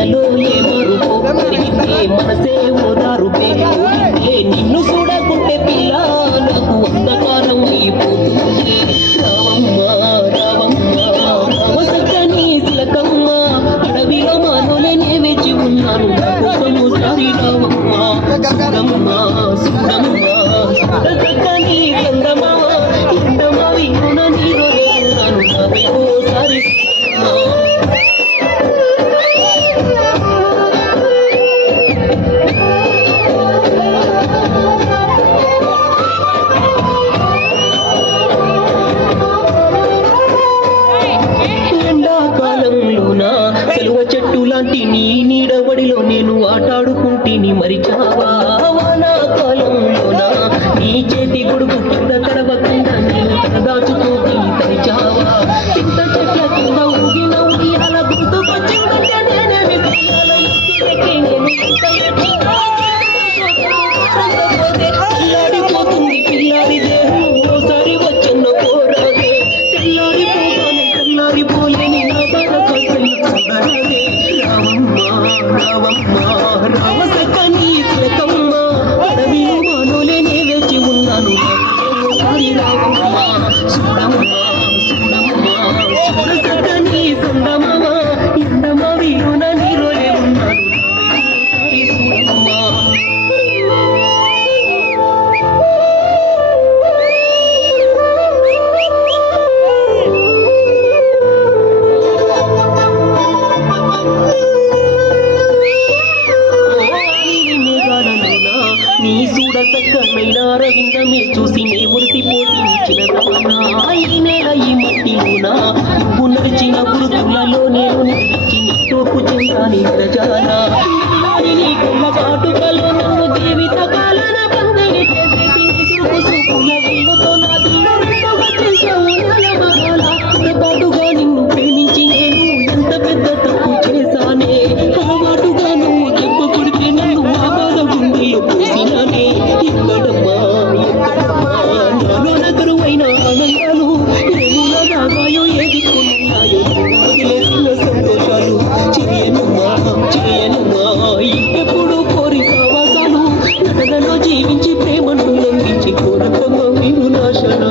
కథలో ఏ మరుపో జరిగితే మనసే ఓదారుపే నిన్ను చూడకుంటే పిల్ల నాకు అంధకారం అయిపోతుంది రావమ్మ రావమ్మ రామసక్కని తిలకమ్మ అడవిలో మానవులనే వేచి ఉన్నాను కోసము సారి రావమ్మ సుడమ్మ సుడమ్మ సక్కని కందమ్మ ఇందమ్మ వినున నీరు ఉన్నాను నావైపు సారి చెట్టు లాంటి నీ నీడవడిలో నేను ఆటాడుకుంటేని మరిచావా వానాకాలంలోనా నీ చేతి గొడుగు కింద తడవకుండా నేను తలదాచుతోటి తరిచావా చింత చెట్ల కింద ఊగిన ఉయ్యాల గుర్తుకొచ్చిందంటే నేనేమి పిల్లాడిపోతుంది పిల్లాడి దేహం ఓసారి వచ్చన్న పోరాదే తెల్లారిపోగానే తెల్లారిపోలేని నా బాధ చూడరాదే రావమ్మ రావమ్మ రామసక్కని తిలకమ్మ అడవిలో మానవులేనే వేచి ఉన్నాను ఓసారి రావమ్మ చూడమ్మ చూడమ్మ చూడసక్కని సందమ్మ ఇందమ్మ వీరున నీరోలే ఉన్నాను ఓసారి చూడమ్మ నీ చూడ సక్కనైన రవిందమే చూసి నే మురిసిపోతించిన రమణ ఈ నేల ఈ మట్టిలోనా నువ్వు నడిచిన గురుతులలో నేను నడిచి తోపు చెందాని ప్రజాన నీ కొన్న కాటుకలో నన్ను జీవిత కాలన పందిరి చేసేసి సురుకు సుకుల వీళ్ళతో నా దిల్లు చేసావు పాటుగా నిన్ను ప్రేమించి నేను ఎంత పెద్ద తప్పు చేశానే అలవాటుగా నువ్వు దెబ్బ కొడితే నన్ను మా బాధ గుండెలో పోసినానే ఎక్కడమ్మా ఎక్కడమ్మా నాలో నగరువైన ఆనందాలు ఏముల దాగాయో ఏది కొన్నాయో వదిలేసిన సంతోషాలు చేయనుమా చేయనుమా ఇంకెప్పుడు కోరి సావాసాలు నటనలో జీవించి ప్రేమను నందించి కోరకమ్మ మీరు నాశన